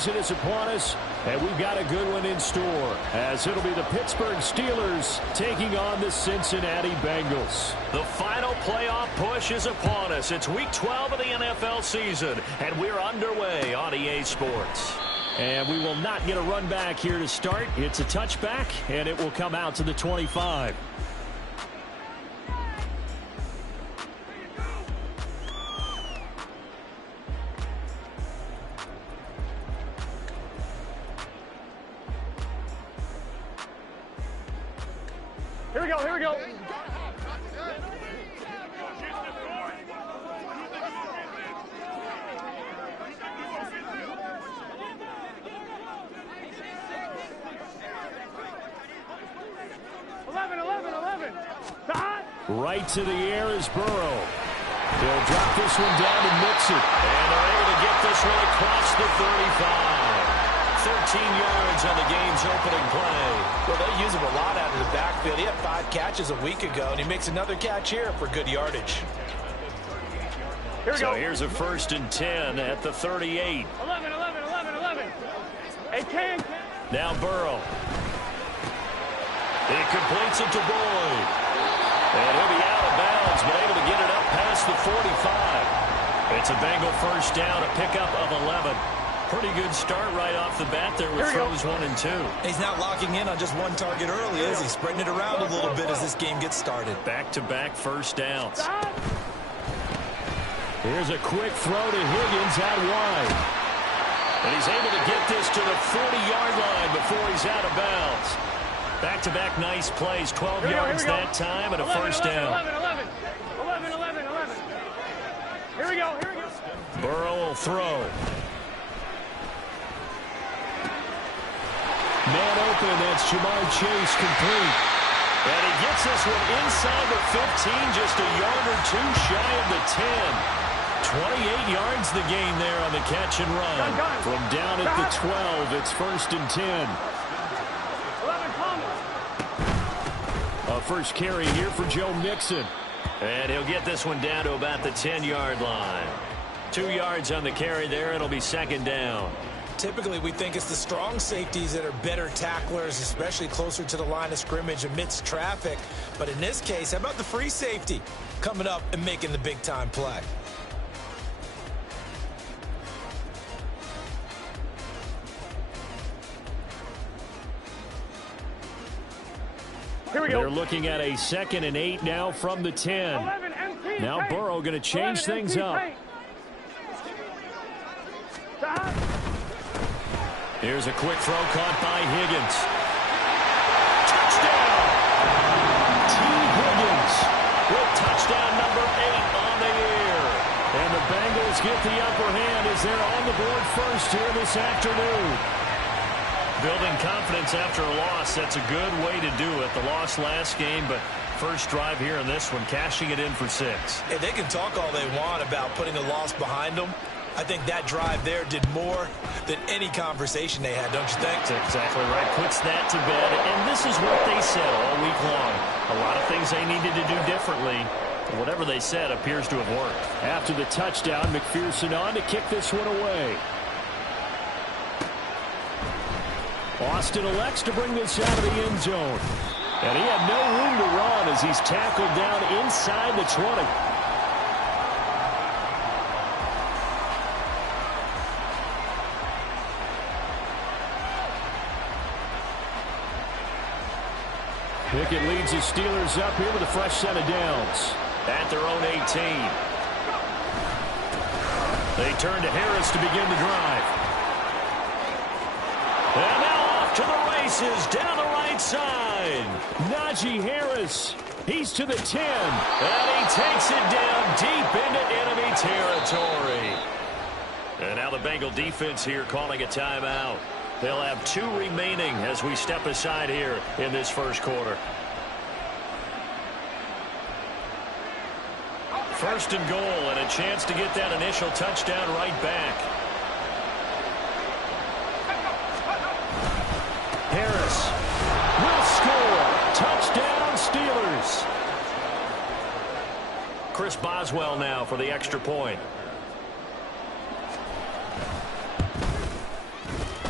season is upon us, and we've got a good one in store, as it'll be the Pittsburgh Steelers taking on the Cincinnati Bengals. The final playoff push is upon us. It's Week 12 of the NFL season, and we're underway on EA Sports. And we will not get a run back here to start. It's a touchback, and it will come out to the 25. Here we go, here we go. Right to the air is Burrow. He'll drop this one down and mix it. And they're able to get this one across the 35. 13 yards on the game's opening play. Well, they use him a lot out of the backfield. He had 5 catches a week ago, and he makes another catch here for good yardage. Here we so go. Here's a 1st and 10 at the 38. 11. Hey, King. Now Burrow. He completes it to Boyd. And he'll be out of bounds, but able to get it up past the 45. It's a Bengal first down, a pickup of 11. Pretty good start right off the bat there with throws 1 and 2. He's not locking in on just one target early, is he? Spreading it around a little bit as this game gets started. Back-to-back first downs. Here's a quick throw to Higgins out wide. And he's able to get this to the 40-yard line before he's out of bounds. Back-to-back nice plays, 12 yards that time, and a first down. 11. Here we go. Burrow will throw. Man open, that's Jamar Chase complete. And he gets this one inside the 15, just a yard or two shy of the 10. 28 yards the gain there on the catch and run. From down at the 12, it's 1st and 10. A first carry here for Joe Mixon. And he'll get this one down to about the 10-yard line. 2 yards on the carry there. It'll be 2nd down. Typically, we think it's the strong safeties that are better tacklers, especially closer to the line of scrimmage amidst traffic. But in this case, how about the free safety coming up and making the big-time play? Here we go. They're looking at a 2nd and 8 now from the 10. Now Burrow going to change things up. Here's a quick throw caught by Higgins. Touchdown! T. Higgins with touchdown number 8 on the year. And the Bengals get the upper hand as they're on the board first here this afternoon. Building confidence after a loss, that's a good way to do it. The loss last game, but first drive here in this one, cashing it in for 6. Hey, they can talk all they want about putting a loss behind them. I think that drive there did more than any conversation they had, don't you think? That's exactly right. Puts that to bed. And this is what they said all week long. A lot of things they needed to do differently. Whatever they said appears to have worked. After the touchdown, McPherson on to kick this one away. Austin elects to bring this out of the end zone. And he had no room to run as he's tackled down inside the 20. Pickett leads the Steelers up here with a fresh set of downs. At their own 18. They turn to Harris to begin the drive. And now off to the races down the right side. Najee Harris. He's to the 10. And he takes it down deep into enemy territory. And now the Bengal defense here calling a timeout. They'll have 2 remaining as we step aside here in this first quarter. 1st and goal and a chance to get that initial touchdown right back. Harris will score. Touchdown Steelers. Chris Boswell now for the extra point.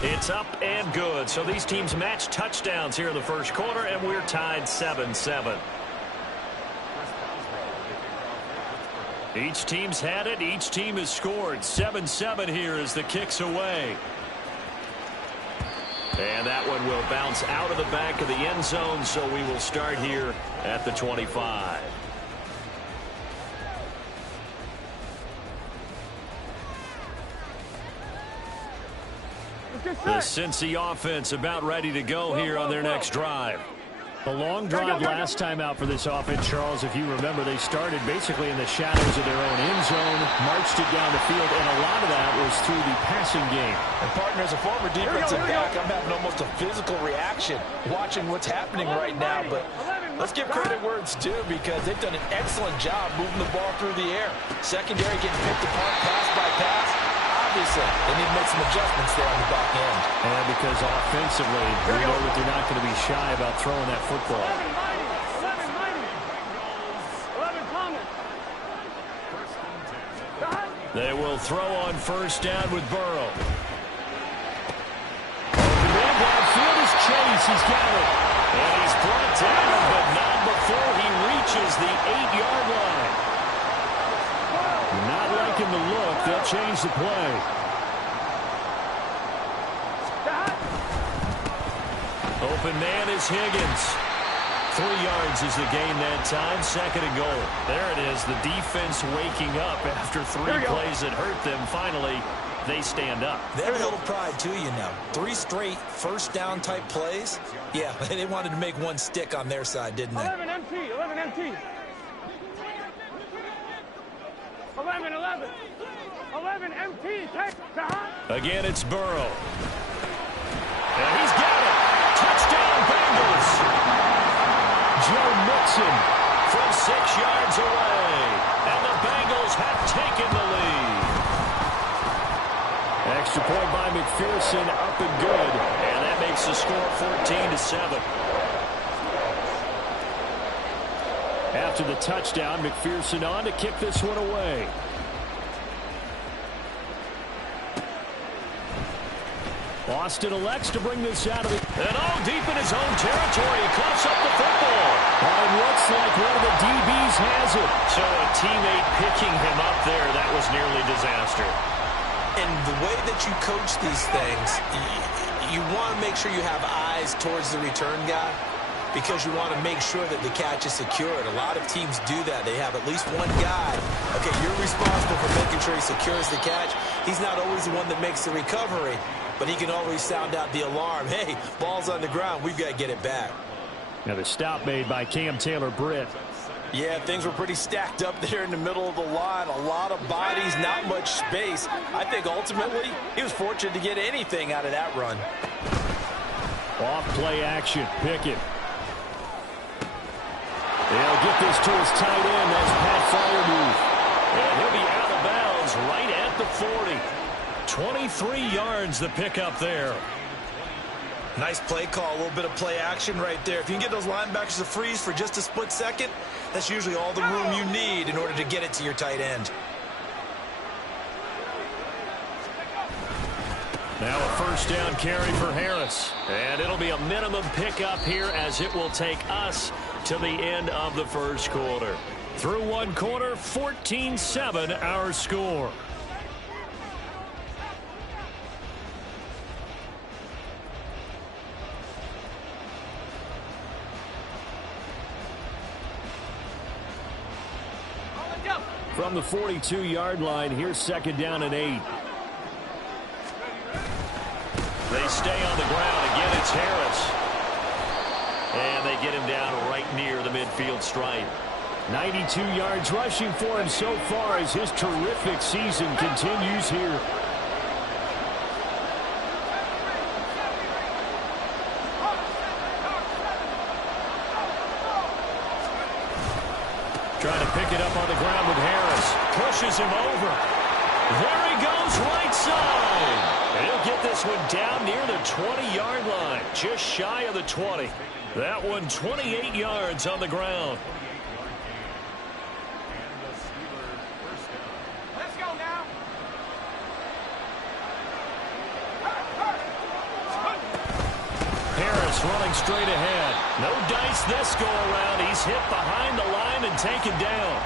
It's up and good. So these teams match touchdowns here in the first quarter, and we're tied 7-7. Each team's had it. Each team has scored. 7-7 here as the kick's away. And that one will bounce out of the back of the end zone, so we will start here at the 25. The Cincy offense about ready to go here on their next drive. A long drive last time out for this offense, Charles. If you remember, they started basically in the shadows of their own end zone, marched it down the field, and a lot of that was through the passing game. And partner, as a former defensive back, I'm having almost a physical reaction watching what's happening right now. But let's give credit where it's due, because they've done an excellent job moving the ball through the air. Secondary getting picked apart pass by pass. Obviously, they need to make some adjustments there on the back end. And because offensively, we know that they're not going to be shy about throwing that football. 11 They will throw on first down with Burrow. Man downfield is Chase. He's got it. And he's brought down, but not before he reaches the 8-yard line. Not liking the look. They'll change the play. Open man is Higgins. 3 yards is the gain that time. Second and goal. There it is. The defense waking up after 3 plays that hurt them. Finally, they stand up. They have a little pride to you now. 3 straight first down type plays. Yeah, they wanted to make one stick on their side, didn't they? 11 MT. 11 MT. 11 MT. Again, it's Burrow. And he's got it. Touchdown, Bengals. Joe Mixon from 6 yards away. And the Bengals have taken the lead. Extra point by McPherson, up and good. And that makes the score 14-7. After the touchdown, McPherson on to kick this one away. Austin elects to bring this out of the... And deep in his own territory, he coughs up the football. And looks like one of the DBs has it. So a teammate picking him up there, that was nearly disaster. And the way that you coach these things, you want to make sure you have eyes towards the return guy, because you want to make sure that the catch is secured. A lot of teams do that. They have at least one guy. Okay, you're responsible for making sure he secures the catch. He's not always the one that makes the recovery, but he can always sound out the alarm. Hey, ball's on the ground. We've got to get it back. Now the stop made by Cam Taylor-Britt. Yeah, things were pretty stacked up there in the middle of the line. A lot of bodies, not much space. I think ultimately he was fortunate to get anything out of that run. Off play action. Pickett. They'll get this to his tight end. That's Pat Freiermuth. And he'll be out of bounds right at the 40. 23 yards the pickup there. Nice play call, a little bit of play action right there. If you can get those linebackers to freeze for just a split second, that's usually all the room you need in order to get it to your tight end. Now a first down carry for Harris. And it'll be a minimum pickup here as it will take us to the end of the first quarter. Through one quarter, 14-7 our score. From the 42-yard line, here's second down and 8. They stay on the ground. Again, it's Harris. And they get him down right near the midfield stripe. 92 yards rushing for him so far as his terrific season continues here. Trying to pick it up on the ground with Harris. Pushes him over. There he goes, right side. And he'll get this one down near the 20-yard line. Just shy of the 20. That one 28 yards on the ground. Let's go now. Harris running straight ahead. No dice this go-around. He's hit behind the line and taken down.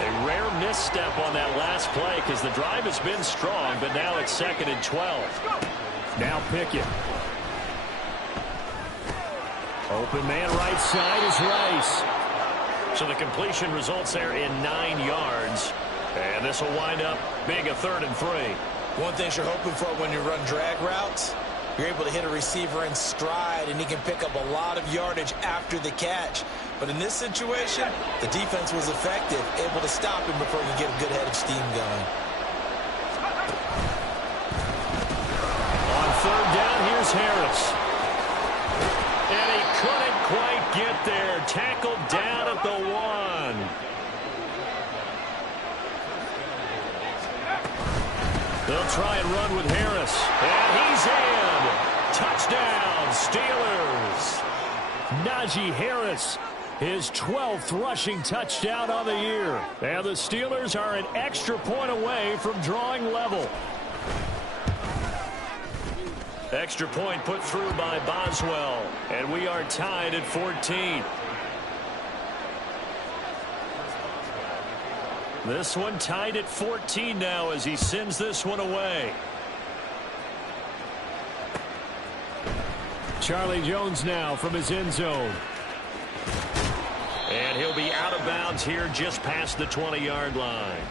A rare misstep on that last play because the drive has been strong, but now it's 2nd and 12. Now Pickett. Open man right side is Rice. So the completion results there in 9 yards. And this will wind up being a 3rd and 3. One thing you're hoping for when you run drag routes, you're able to hit a receiver in stride, and he can pick up a lot of yardage after the catch. But in this situation, the defense was effective, able to stop him before he could get a good head of steam going. On 3rd down, here's Harris. And he couldn't quite get there. Tackled down at the 1. They'll try and run with Harris. And he's in. Touchdown, Steelers. Najee Harris, his 12th rushing touchdown on the year. And the Steelers are an extra point away from drawing level. Extra point put through by Boswell. And we are tied at 14. This one tied at 14 now as he sends this one away. Charlie Jones now from his end zone. And he'll be out of bounds here just past the 20-yard line.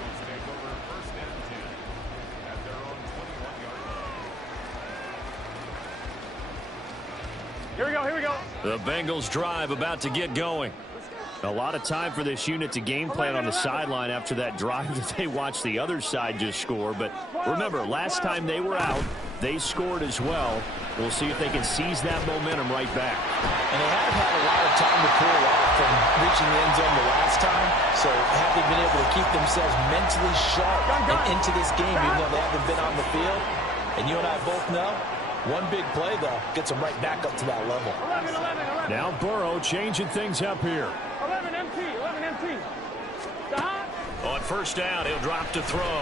Here we go, here we go. The Bengals drive about to get going. A lot of time for this unit to game plan on the sideline after that drive that they watched the other side just score. But remember, last time they were out, they scored as well. We'll see if they can seize that momentum right back. And they haven't had a lot of time to cool off from reaching the end zone the last time. So have they been able to keep themselves mentally sharp and into this game, even though they haven't been on the field? And you and I both know, one big play, though, gets them right back up to that level. 11, 11, 11. Now Burrow changing things up here. 11 MT, 11 MT. Stop. On 1st down, he'll drop to throw.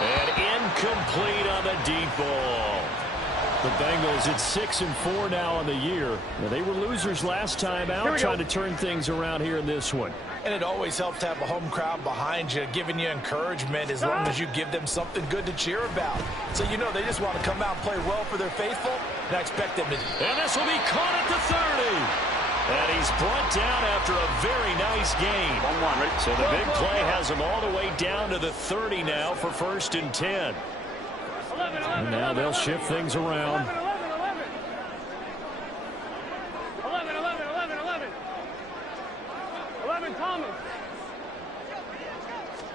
And incomplete on the deep ball. The Bengals at 6-4 now on the year. Now, they were losers last time out, trying to turn things around here in this one. And it always helps to have a home crowd behind you, giving you encouragement as long as you give them something good to cheer about. So you know they just want to come out and play well for their faithful, and I expect them to. And this will be caught at the 30. And he's brought down after a very nice gain. So the big play has him all the way down to the 30 now for 1st and 10. 11, 11, And now they'll shift things around. 11, 11, 11. 11, 11, 11, 11. 11, Thomas.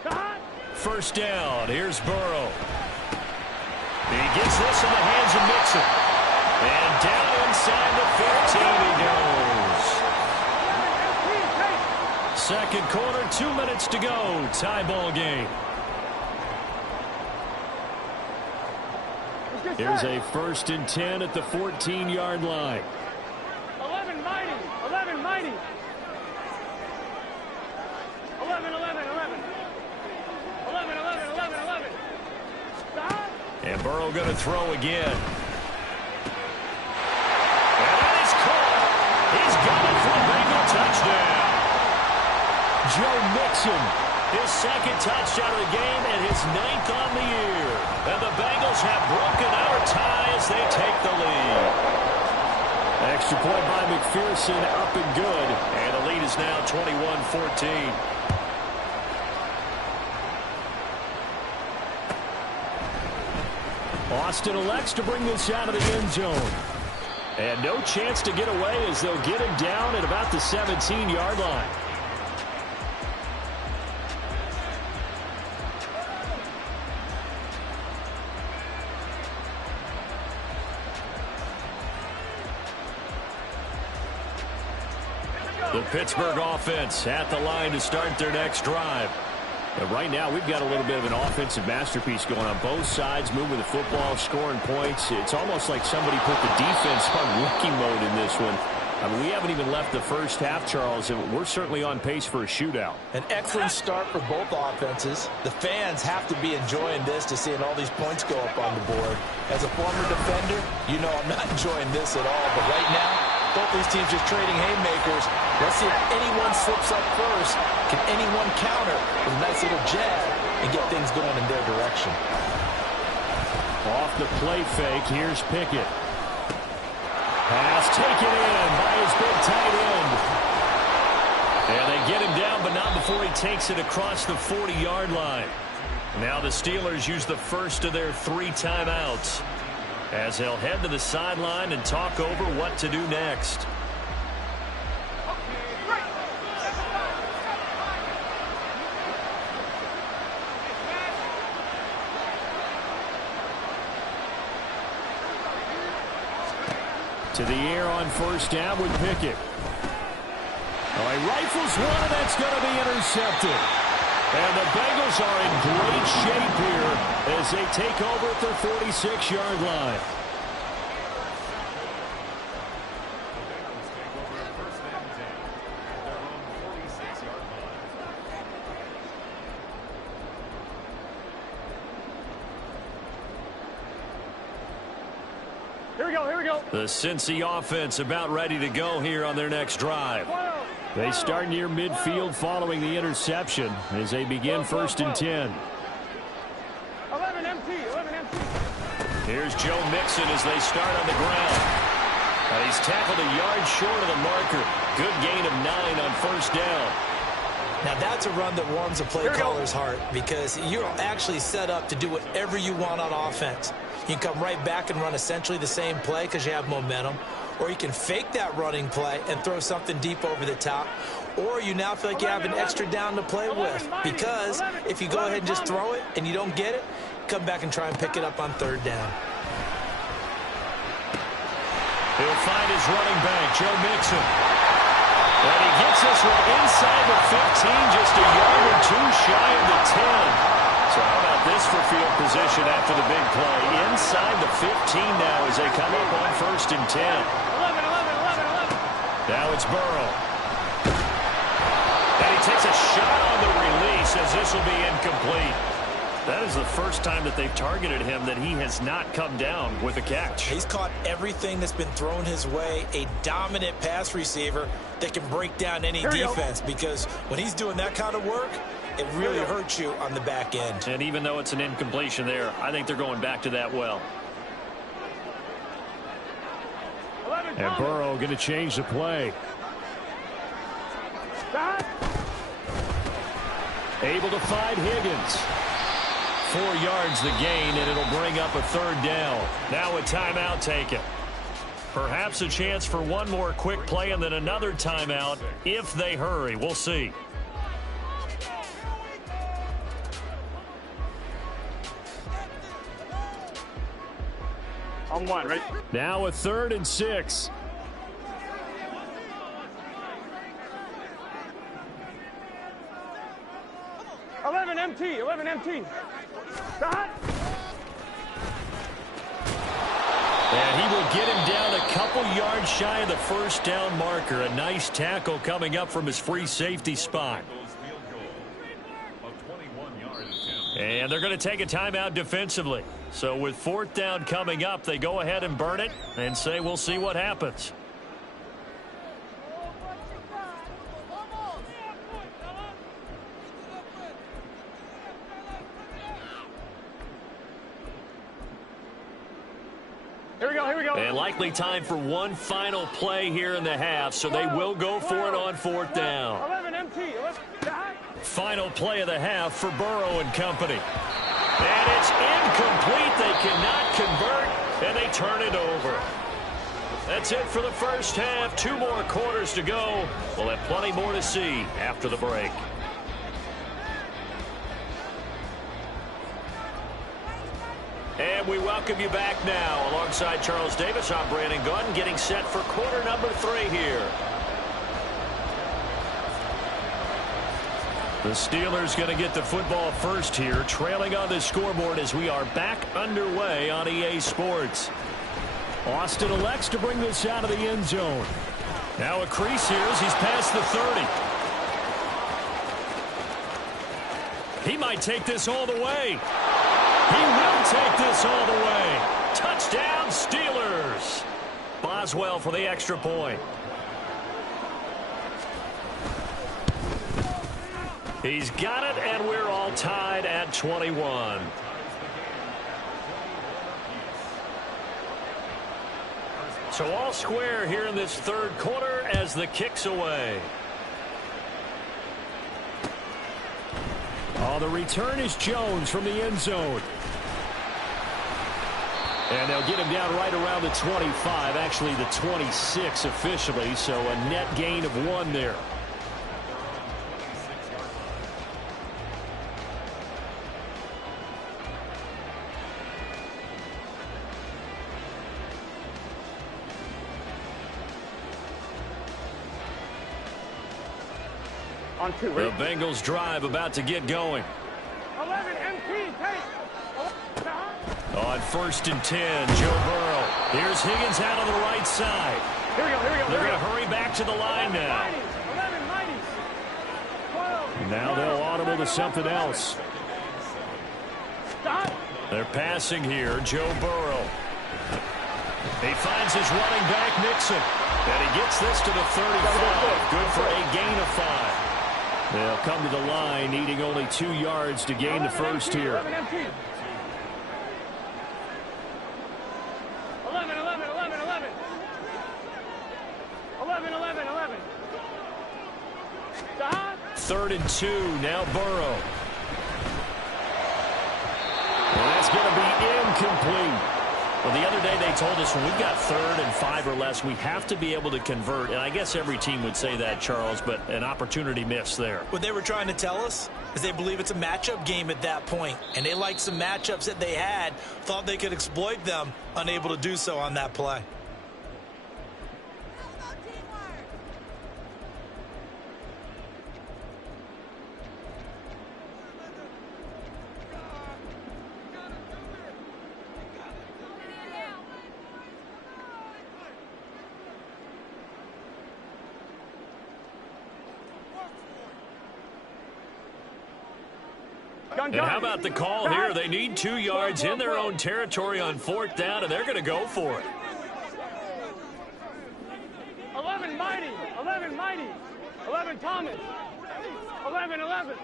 Stop. 1st down. Here's Burrow. He gets this in the hands of Mixon. And down inside the 15 he goes. 2nd quarter, 2 minutes to go. Tie ball game. Here's a 1st and 10 at the 14-yard line. 11 mighty. 11 mighty. 11, 11, 11. 11, 11, 11, 11. Stop. And Burrow going to throw again. And that is caught. He's got it for a Bengal touchdown. Joe Mixon, his 2nd touchdown of the game and his 9th on the year. And the Bengals have broken our tie as they take the lead. Extra point by McPherson, up and good. And the lead is now 21-14. Austin elects to bring this out of the end zone. And no chance to get away as they'll get him down at about the 17-yard line. The Pittsburgh offense at the line to start their next drive. And right now, we've got a little bit of an offensive masterpiece going on both sides, moving the football, scoring points. It's almost like somebody put the defense on rookie mode in this one. I mean, we haven't even left the first half, Charles, and we're certainly on pace for a shootout. An excellent start for both offenses. The fans have to be enjoying this to seeing all these points go up on the board. As a former defender, you know I'm not enjoying this at all. But right now, both these teams just trading haymakers. Let's see if anyone slips up first. Can anyone counter with a nice little jab and get things going in their direction? Off the play fake, here's Pickett. Pass taken in by his big tight end. And they get him down, but not before he takes it across the 40-yard line. Now the Steelers use the first of their 3 timeouts as they'll head to the sideline and talk over what to do next. To the air on first down with Pickett. Oh, he rifles one, and that's going to be intercepted. And the Bengals are in great shape here as they take over at their 46-yard line. Here we go. The Cincy offense about ready to go here on their next drive. They start near midfield following the interception as they begin first and 10. 11 MT. Here's Joe Mixon as they start on the ground. He's tackled a yard short of the marker. Good gain of 9 on first down. Now that's a run that warms a play caller's heart because you're actually set up to do whatever you want on offense. You can come right back and run essentially the same play because you have momentum. Or you can fake that running play and throw something deep over the top. Or you now feel like you have an extra down to play with. Because if you go ahead and just throw it and you don't get it, come back and try and pick it up on third down. He'll find his running back, Joe Mixon. And he gets this one inside the 15, just a yard or 2 shy of the 10. So how about this for field position after the big play? Inside the 15 now as they come up on first and 10. 11. Now it's Burrow. And he takes a shot on the release as this will be incomplete. That is the first time that they've targeted him that he has not come down with a catch. He's caught everything that's been thrown his way. A dominant pass receiver that can break down any defense because when he's doing that kind of work, it really hurts you on the back end. And even though it's an incompletion there, I think they're going back to that well. And Burrow going to change the play. Able to find Higgins. 4 yards the gain, and it'll bring up a third down. Now a timeout taken. Perhaps a chance for one more quick play and then another timeout if they hurry. We'll see. On 1, right? Now a 3rd and 6. Eleven MT. Stop. And he will get him down a couple yards shy of the first down marker. A nice tackle coming up from his free safety spot. And they're going to take a timeout defensively. So with 4th down coming up, they go ahead and burn it and say we'll see what happens. Here we go. And likely time for one final play here in the half, so they will go for it on 4th down. 11 MT. Final play of the half for Burrow and company. And it's incomplete. They cannot convert, and they turn it over. That's it for the first half. 2 more quarters to go. We'll have plenty more to see after the break. And we welcome you back now. Alongside Charles Davis, I'm Brandon Gunn, getting set for quarter number 3 here. The Steelers going to get the football first here, trailing on the scoreboard as we are back underway on EA Sports. Austin elects to bring this out of the end zone. Now a crease here as he's past the 30. He might take this all the way. He will take this all the way. Touchdown, Steelers. Boswell for the extra point. He's got it, and we're all tied at 21. So all square here in this third quarter as the kick's away. Oh, the return is Jones from the end zone. And they'll get him down right around the 25, actually the 26 officially, so a net gain of 1 there. On 2, The Bengals drive about to get going. 11 MT, take. On 1st and 10, Joe Burrow. Here's Higgins out on the right side. Here we go. They're going to hurry back to the line now. 11 mighty. 12. Now they'll audible to something else. Stop. They're passing here, Joe Burrow. He finds his running back, Mixon. And he gets this to the 35. Good for a gain of 5. They'll come to the line, needing only 2 yards to gain the first here. 11 MT. 11, 11, 11, 11. 11, 11, 11. Stop. 3rd and 2, now Burrow. And that's going to be incomplete. Well, the other day they told us when we've got 3rd and 5 or less, we have to be able to convert. And I guess every team would say that, Charles, but an opportunity missed there. What they were trying to tell us is they believe it's a matchup game at that point, and they liked some matchups that they had, thought they could exploit them, unable to do so on that play. And how about the call here? They need 2 yards in their own territory on 4th down, and they're going to go for it. 11 mighty. 11 mighty. 11 Thomas. 11, 11.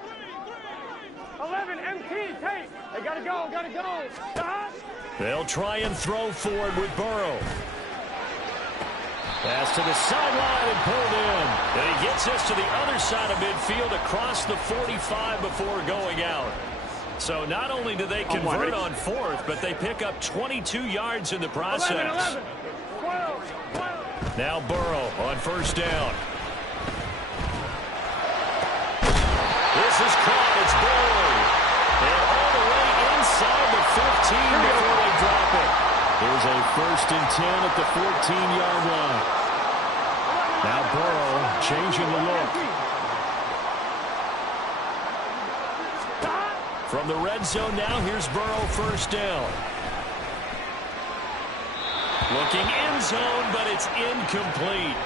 11 MT, take. They got to go, got to go. Stop. They'll try and throw for it with Burrow. Pass to the sideline and pulled in. And he gets this to the other side of midfield across the 45 before going out. So not only do they convert on 4th, but they pick up 22 yards in the process. 11, 11. 12, 12. Now Burrow on 1st down. This is caught. It's Burrow. And all the way inside the 15 before they drop it. There's a 1st and 10 at the 14-yard line. Now Burrow changing the look. From the red zone now, here's Burrow 1st down. Looking end zone, but it's incomplete.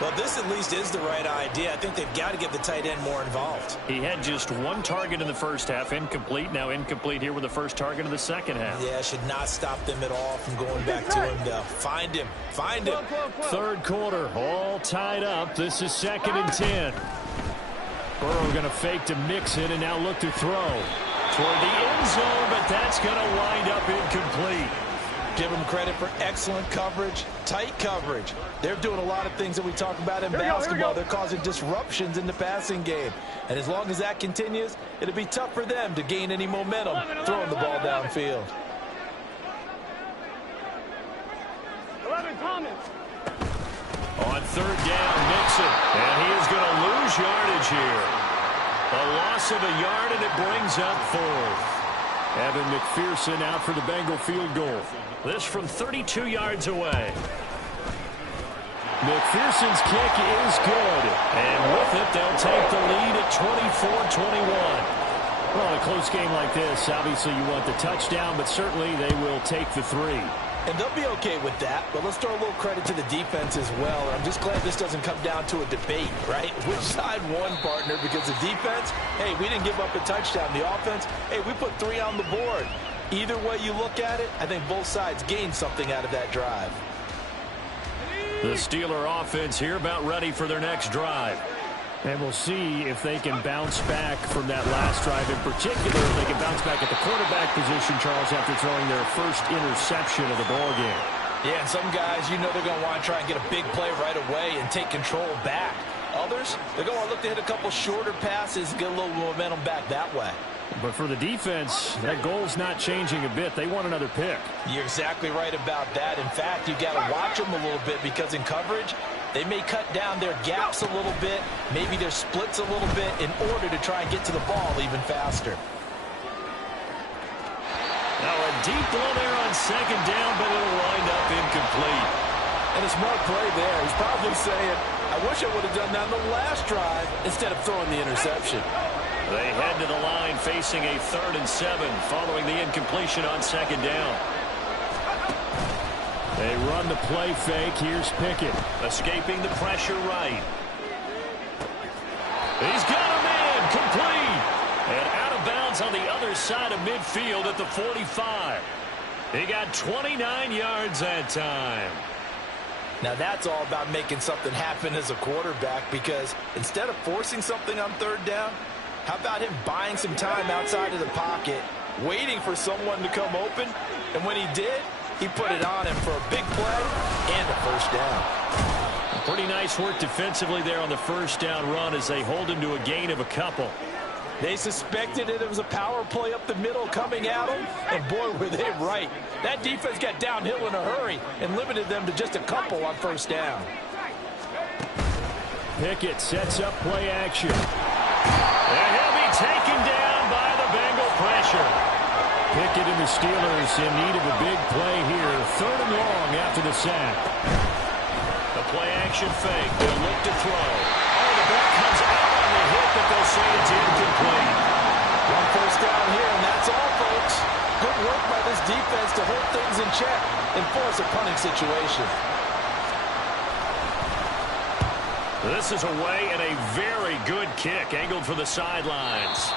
Well, this at least is the right idea. I think they've got to get the tight end more involved. He had just 1 target in the first half, incomplete. Now incomplete here with the first target of the second half. Yeah, should not stop them at all from going back to him, though. Find him. Find him. Third quarter, all tied up. This is 2nd and 10. Burrow going to fake to Mixon and now look to throw. Toward the end zone, but that's going to wind up incomplete. Give them credit for excellent coverage, tight coverage. They're doing a lot of things that we talk about in basketball. They're causing disruptions in the passing game. And as long as that continues, it'll be tough for them to gain any momentum throwing the ball downfield. 11 Thomas. On 3rd down, Mixon. And he is going to lose yardage here. A loss of a yard, and it brings up 4th. Evan McPherson out for the Bengal field goal. This from 32 yards away. McPherson's kick is good. And with it, they'll take the lead at 24-21. Well, in a close game like this, obviously you want the touchdown, but certainly they will take the 3. And they'll be okay with that, but let's throw a little credit to the defense as well. I'm just glad this doesn't come down to a debate, right? Which side won, partner? Because the defense, hey, we didn't give up a touchdown. The offense, hey, we put 3 on the board. Either way you look at it, I think both sides gained something out of that drive. The Steeler offense here about ready for their next drive. And we'll see if they can bounce back from that last drive. In particular, if they can bounce back at the quarterback position, Charles, after throwing their first interception of the ballgame. Yeah, and some guys, you know they're going to want to try and get a big play right away and take control back. Others, they're going to look to hit a couple shorter passes, get a little momentum back that way. But for the defense, that goal's not changing a bit. They want another pick. You're exactly right about that. In fact, you've got to watch them a little bit because in coverage, they may cut down their gaps a little bit, maybe their splits a little bit in order to try and get to the ball even faster. Now a deep blow there on second down, but it'll wind up incomplete. And a smart play there. He's probably saying, I wish I would have done that on the last drive instead of throwing the interception. They head to the line facing a 3rd and 7 following the incompletion on second down. They run the play fake. Here's Pickett. Escaping the pressure right. He's got a man. Complete. And out of bounds on the other side of midfield at the 45. He got 29 yards that time. Now that's all about making something happen as a quarterback, because instead of forcing something on 3rd down, how about him buying some time outside of the pocket, waiting for someone to come open, and when he did, he put it on him for a big play and a first down. Pretty nice work defensively there on the first down run as they hold him to a gain of a couple. They suspected it was a power play up the middle coming at them, and boy, were they right. That defense got downhill in a hurry and limited them to just a couple on first down. Pickett sets up play action. And he'll be taken down by the Bengal pressure. Pickett and the Steelers in need of a big play here. 3rd and long after the sack. The play action fake. They'll look to throw. Oh, the ball comes out on the hit, but they'll say it's incomplete. One first down here, and that's all, folks. Good work by this defense to hold things in check and force a punting situation. This is away and a very good kick angled for the sidelines.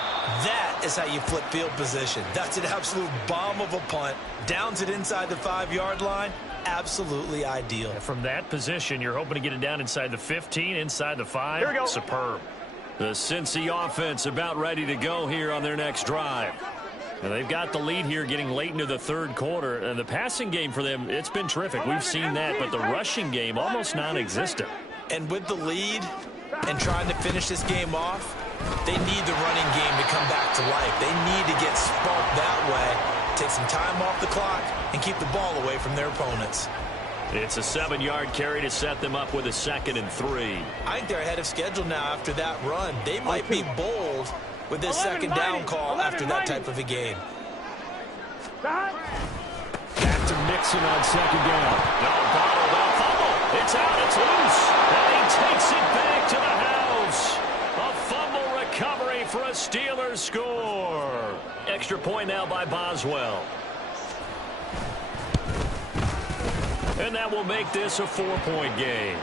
That is how you flip field position. That's an absolute bomb of a punt. Downs it inside the 5-yard line. Absolutely ideal. From that position, you're hoping to get it down inside the 15, inside the 5. Here we go. Superb. The Cincy offense about ready to go here on their next drive. And they've got the lead here getting late into the 3rd quarter. And the passing game for them, it's been terrific. We've seen that, but the rushing game almost non-existent. And with the lead and trying to finish this game off, they need the running game to come back to life. They need to get sparked that way, take some time off the clock, and keep the ball away from their opponents. It's a 7-yard carry to set them up with a 2nd and 3. I think they're ahead of schedule now after that run. They might be bold with this 2nd down call after that type of a game. Back to Mixon on 2nd down. No, bottled up, fumble. It's out, it's loose. And he takes it back to the house. A fumble recovery for a Steelers score. Extra point now by Boswell. And that will make this a 4-point game.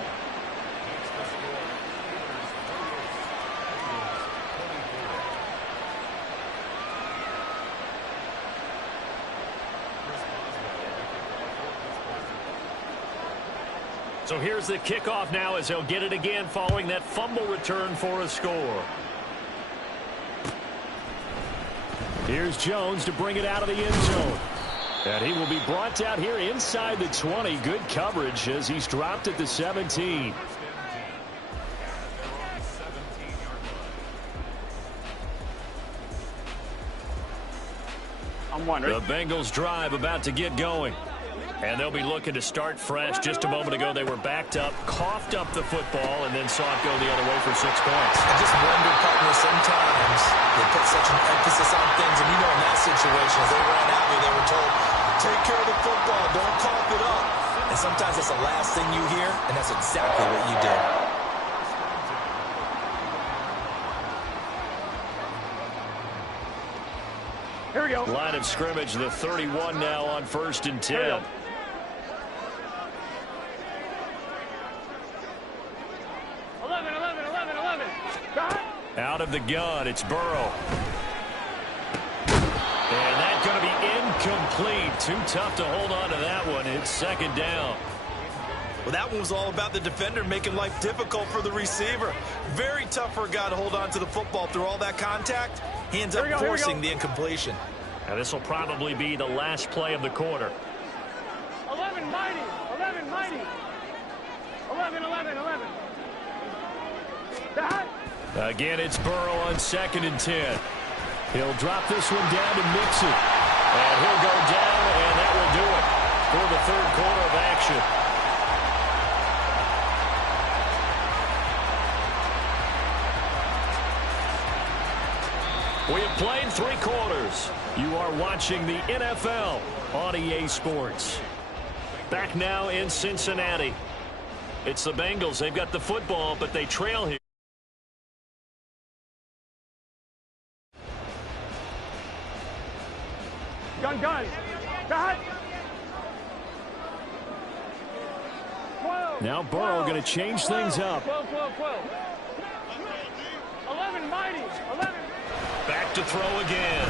So here's the kickoff now as he'll get it again following that fumble return for a score. Here's Jones to bring it out of the end zone. And he will be brought out here inside the 20. Good coverage as he's dropped at the 17. The Bengals drive about to get going. And they'll be looking to start fresh. Just a moment ago, they were backed up, coughed up the football, and then saw it go the other way for 6 points. I just wonder, partner, sometimes they put such an emphasis on things. And you know, in that situation, as they ran out there, they were told, take care of the football, don't cough it up. And sometimes that's the last thing you hear, and that's exactly what you did. Here we go. Line of scrimmage, the 31 now on 1st and 10. Out of the gun, it's Burrow. And that's going to be incomplete. Too tough to hold on to that one. It's second down. Well, that one was all about the defender making life difficult for the receiver. Very tough for a guy to hold on to the football through all that contact. He ends up forcing the incompletion. Now this will probably be the last play of the quarter. 11 mighty, 11 mighty, 11, 11, 11. That. Again, it's Burrow on 2nd and 10. He'll drop this one down to Mixon. And he'll go down, and that will do it for the third quarter of action. We have played 3 quarters. You are watching the NFL on EA Sports. Back now in Cincinnati. It's the Bengals. They've got the football, but they trail here. Gun, gun. That. 12. Now Burrow going to change things up. 12, 12, 12. 11 mighty, 11. Back to throw again.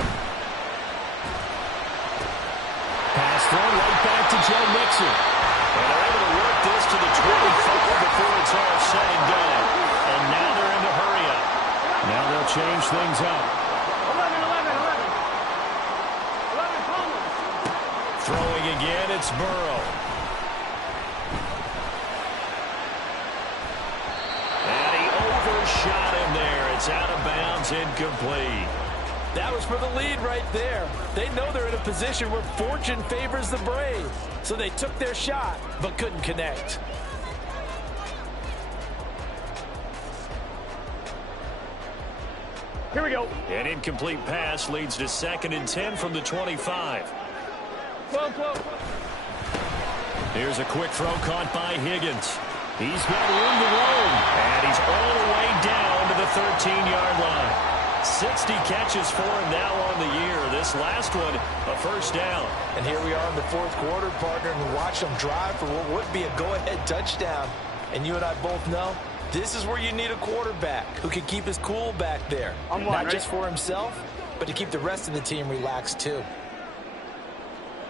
Pass throw right back to Joe Mixon. And they're able to work this to the 25 before it's all said and done. And now they're in the hurry up. Now they'll change things up. 11, 11, 11. 11 Thomas. Throwing again, it's Burrow. And he overshot him there. It's out of bounds, incomplete. That was for the lead right there. They know they're in a position where fortune favors the brave. So they took their shot, but couldn't connect. Here we go. An incomplete pass leads to 2nd and 10 from the 25. 12, 12. Here's a quick throw caught by Higgins. He's got room to roam. And he's all the way down to the 13-yard line. 60 catches for him now on the year. This last one, a first down. And here we are in the 4th quarter, partner, and watch them drive for what would be a go-ahead touchdown. And you and I both know this is where you need a quarterback who can keep his cool back there. Not just for himself, but to keep the rest of the team relaxed too.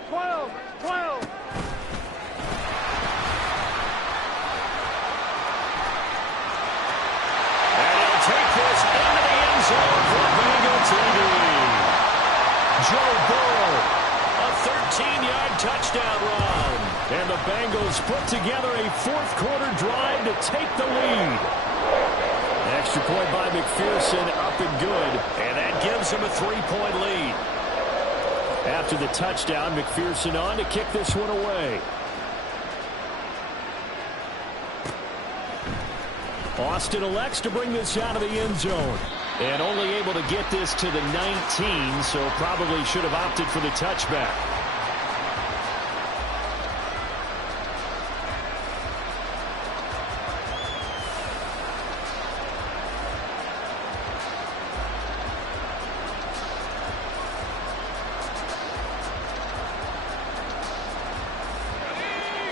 12, 12. And he'll take this into the end zone for Bengal TD. Joe Burrow, a 13-yard touchdown run. And the Bengals put together a 4th quarter drive to take the lead. Extra point by McPherson, up and good. And that gives him a 3-point lead. After the touchdown, McPherson on to kick this one away. Austin elects to bring this out of the end zone. And only able to get this to the 19, so probably should have opted for the touchback.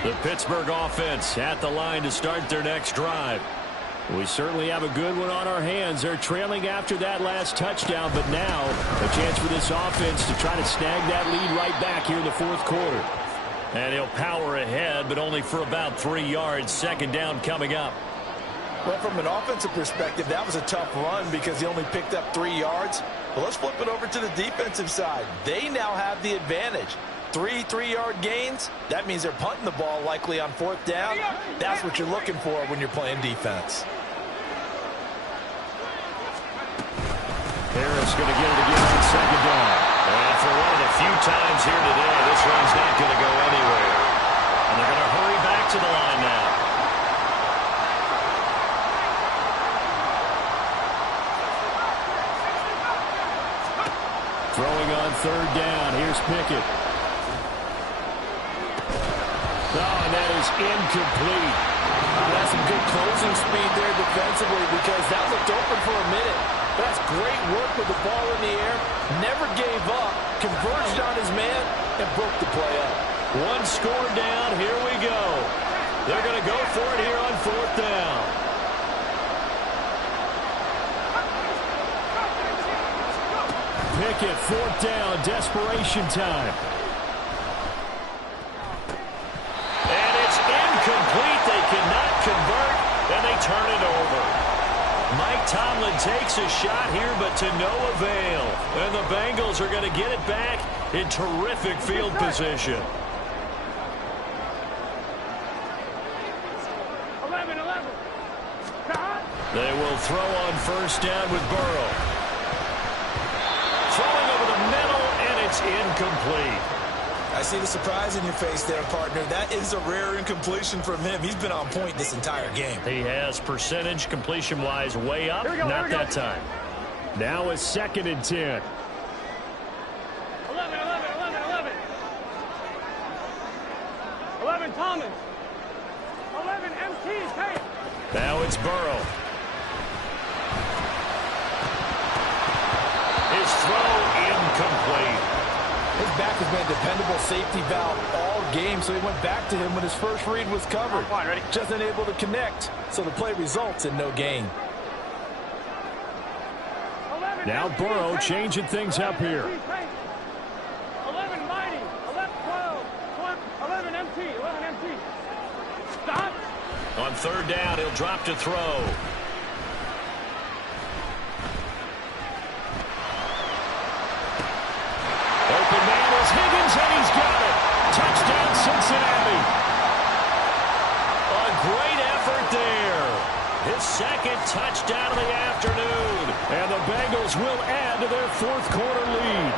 The Pittsburgh offense at the line to start their next drive. We certainly have a good one on our hands. They're trailing after that last touchdown, but now a chance for this offense to try to snag that lead right back here in the 4th quarter. And he'll power ahead, but only for about 3 yards. 2nd down coming up. Well, from an offensive perspective, that was a tough run because he only picked up 3 yards. But let's flip it over to the defensive side. They now have the advantage. 3 3-yard gains, that means they're punting the ball likely on 4th down. That's what you're looking for when you're playing defense. Harris going to get it again on 2nd down. And for one of the few times here today, this run's not going to go anywhere. And they're going to hurry back to the line now. Throwing on 3rd down. Here's Pickett. Oh, and that is incomplete. That's some good closing speed there defensively because that looked open for a minute. But that's great work with the ball in the air. Never gave up. Converged on his man and broke the play up. One score down. Here we go. They're going to go for it here on 4th down. Pickett, fourth down, desperation time. And it's incomplete. They cannot convert, and they turn it over. Mike Tomlin takes a shot here, but to no avail. And the Bengals are going to get it back in terrific field position. 11. They will throw on first down with Burrow. Throwing over the middle, and it's incomplete. I see the surprise in your face there, partner. That is a rare incompletion from him. He's been on point this entire game. He has percentage completion-wise way up. Not that time. Now a 2nd and 10. 11 Thomas. 11 MT. Hey. Now it's Burrow. His throw incomplete. His back has been a dependable safety valve all game, so he went back to him when his first read was covered. Fine, ready? Just unable to connect, so the play results in no gain. Now Burrow changing things up here. 11 Mighty. 11 12. 11 MT. 11 MT. Stop. On third down, he'll drop to throw. Open man is Higgins, and he's got it. Touchdown, Cincinnati. A great effort there. His 2nd touchdown of the afternoon. And the Bengals will add to their 4th quarter lead.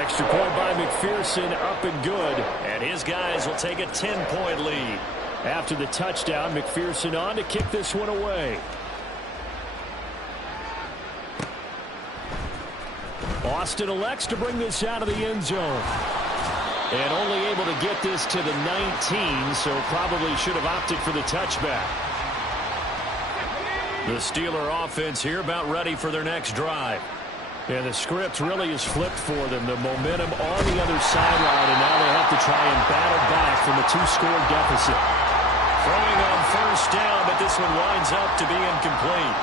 Extra point by McPherson, up and good. And his guys will take a 10-point lead. After the touchdown, McPherson on to kick this one away. Austin elects to bring this out of the end zone. And only able to get this to the 19, so probably should have opted for the touchback. The Steeler offense here about ready for their next drive. And the script really is flipped for them. The momentum on the other sideline, and now they have to try and battle back from a 2-score deficit. Throwing on first down, but this one winds up to be incomplete.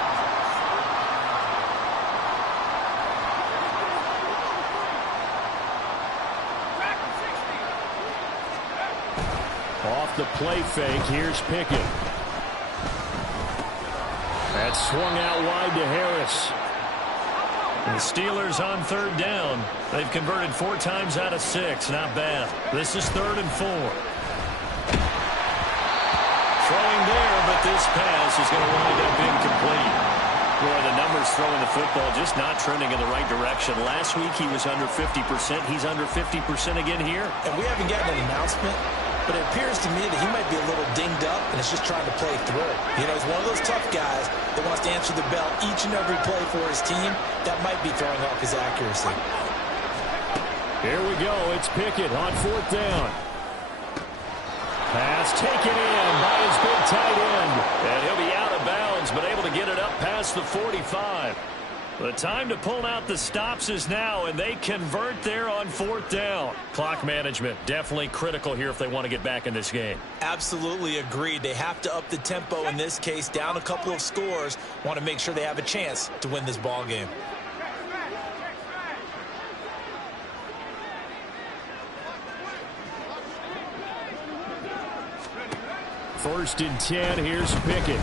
Off the play fake, here's Pickett. That swung out wide to Harris. The Steelers on third down. They've converted 4 times out of 6. Not bad. This is 3rd and 4. Throwing there, but this pass is going to wind up incomplete. Boy, the numbers throwing the football just not trending in the right direction. Last week he was under 50%. He's under 50% again here. And we haven't gotten an announcement, but it appears to me that he might be a little dinged up and is just trying to play through it. You know, he's one of those tough guys that wants to answer the bell each and every play for his team. That might be throwing off his accuracy. Here we go. It's Pickett on 4th down. Pass taken in by his big tight end. And he'll be out of bounds, but able to get it up past the 45. The time to pull out the stops is now, and they convert there on 4th down. Clock management, definitely critical here if they want to get back in this game. Absolutely agreed. They have to up the tempo in this case, down a couple of scores. Want to make sure they have a chance to win this ball game. First and 10, here's Pickett.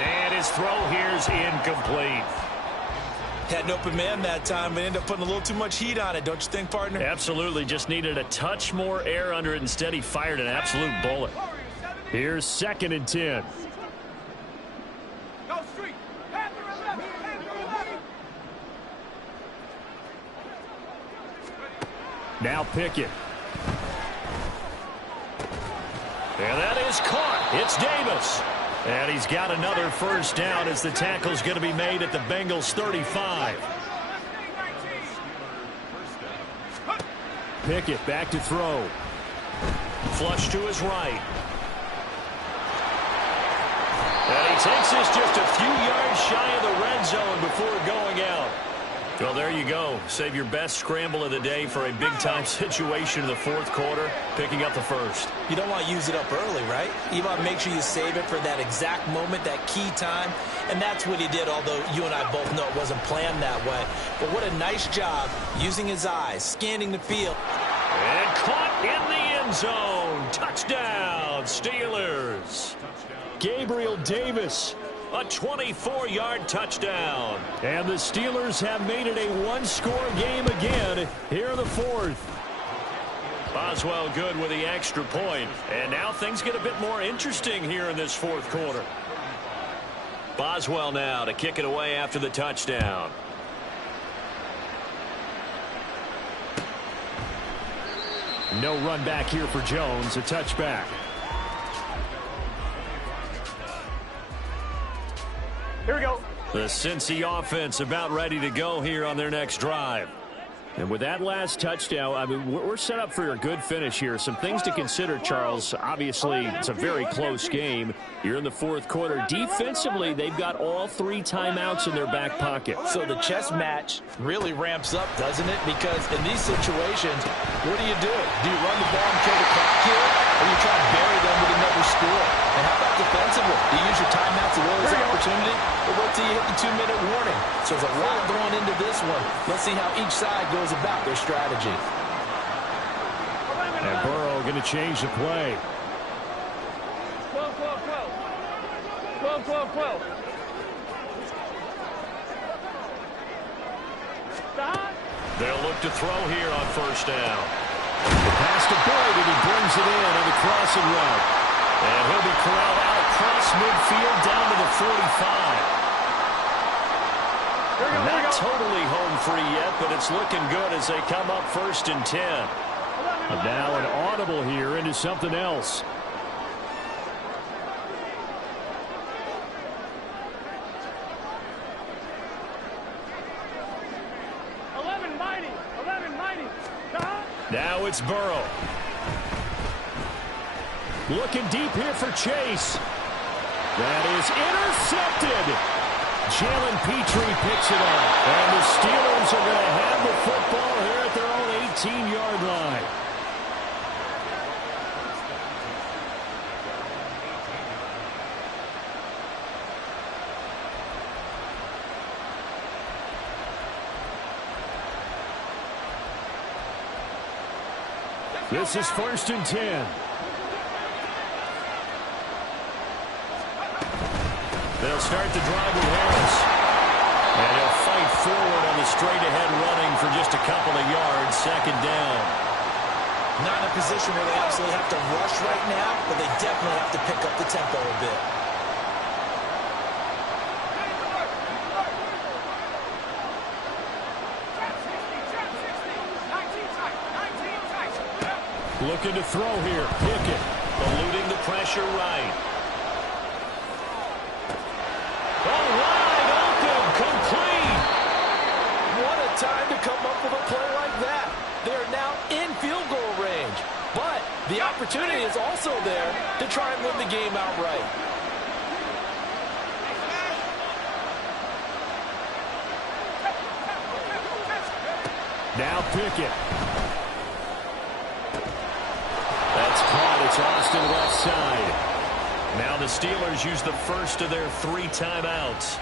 And his throw here's incomplete. Had an open man that time, but ended up putting a little too much heat on it, don't you think, partner? Absolutely, just needed a touch more air under it. Instead, he fired an absolute bullet. Here's 2nd and 10. Go street. Now Pickett. And that is caught. It's Davis. And he's got another first down as the tackle's going to be made at the Bengals 35. Pickett back to throw. Flush to his right. And he takes this just a few yards shy of the red zone before going out. Well, there you go. Save your best scramble of the day for a big-time situation in the fourth quarter, picking up the first. You don't want to use it up early, right? You want to make sure you save it for that exact moment, that key time, and that's what he did, although you and I both know it wasn't planned that way. But what a nice job using his eyes, scanning the field. And caught in the end zone. Touchdown, Steelers. Gabriel Davis. A 24-yard touchdown. And the Steelers have made it a one-score game again here in the fourth. Boswell good with the extra point. And now things get a bit more interesting here in this fourth quarter. Boswell now to kick it away after the touchdown. No run back here for Jones. A touchback. Here we go. The Cincy offense about ready to go here on their next drive. And with that last touchdown, I mean, we're set up for a good finish here. Some things to consider, Charles. Obviously, it's a very close game. You're in the fourth quarter. Defensively, they've got all 3 timeouts in their back pocket. So the chess match really ramps up, doesn't it? Because in these situations, what do? Do you run the ball and kill the clock here, or you try to bury them with another score? And how about defensively? Do you use your timeouts as well as opportunity, or wait till you hit the 2-minute warning? So there's a lot going into this one. Let's see how each side goes about their strategy. And Burrow going to change the play. 12, 12, 12. 12, 12, 12. Stop. They'll look to throw here on first down. The pass to Boyd, and he brings it in on the crossing route. And he'll be corralled out across midfield down to the 45. Not totally home free yet, but it's looking good as they come up 1st and 10. And now an audible here into something else. Now it's Burrow. Looking deep here for Chase. That is intercepted. Jalen Petrie picks it up. And the Steelers are going to have the football here at their own 18-yard line. This is 1st and 10. They'll start the drive with Harris. And he'll fight forward on the straight-ahead running for just a couple of yards. 2nd down. Not in a position where they absolutely have to rush right now, but they definitely have to pick up the tempo a bit. Looking to throw here. Pickett. Eluding the pressure right. Oh, wide open. Complete. What a time to come up with a play like that. They're now in field goal range. But the opportunity is also there to try and win the game outright. Now Pickett. That's caught. It's Austin left side. Now the Steelers use the first of their 3 timeouts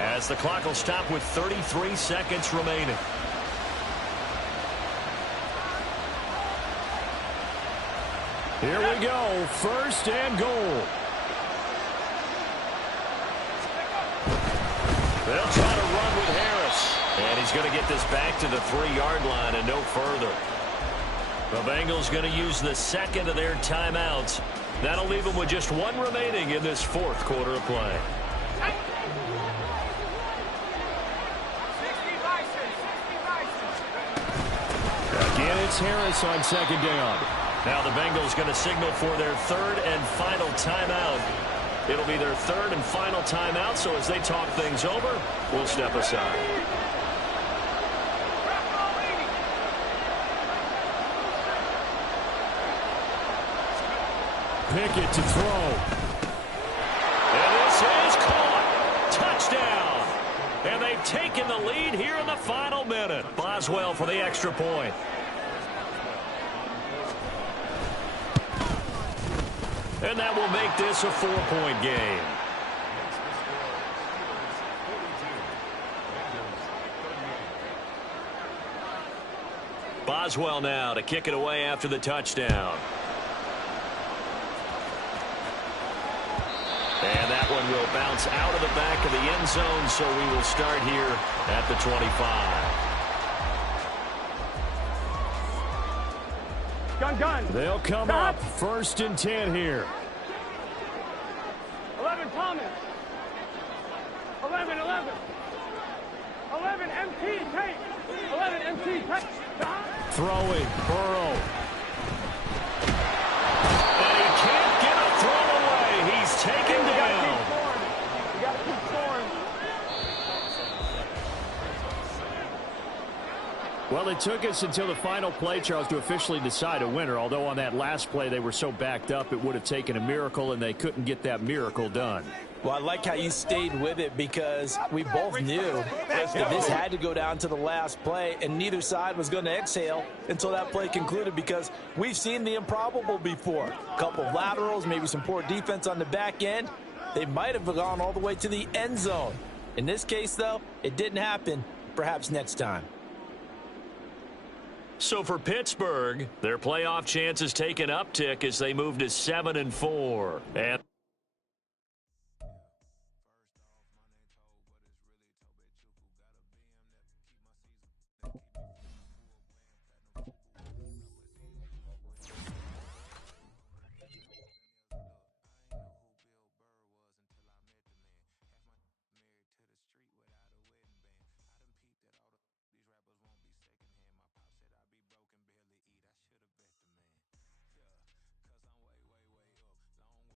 as the clock will stop with 33 seconds remaining. Here we go. 1st and goal. They'll try to run with Harris. And he's going to get this back to the 3-yard line and no further. The Bengals going to use the 2nd of their timeouts. That'll leave them with just 1 remaining in this 4th quarter of play. Again, it's Harris on 2nd down. Now the Bengals going to signal for their 3rd and final timeout. It'll be their 3rd and final timeout, so as they talk things over, we'll step aside. Pickett to throw. And this is caught. Touchdown. And they taking the lead here in the final minute. Boswell for the extra point. And that will make this a 4-point game. Boswell now to kick it away after the touchdown. And that one will bounce out of the back of the end zone, so we will start here at the 25. Gun. They'll come up 1st and 10 here. 11 Thomas. 11. 11 MT Tate. 11 MT Tate. Throwing, Burrow. And he can't get a throw away. He's taken down. You got to keep scoring. Well, it took us until the final play, Charles, to officially decide a winner. Although on that last play they were so backed up, it would have taken a miracle, and they couldn't get that miracle done. Well, I like how you stayed with it because we both knew that this had to go down to the last play, and neither side was going to exhale until that play concluded because we've seen the improbable before. A couple of laterals, maybe some poor defense on the back end. They might have gone all the way to the end zone. In this case, though, it didn't happen. Perhaps next time. So for Pittsburgh, their playoff chances take an uptick as they move to 7-4. And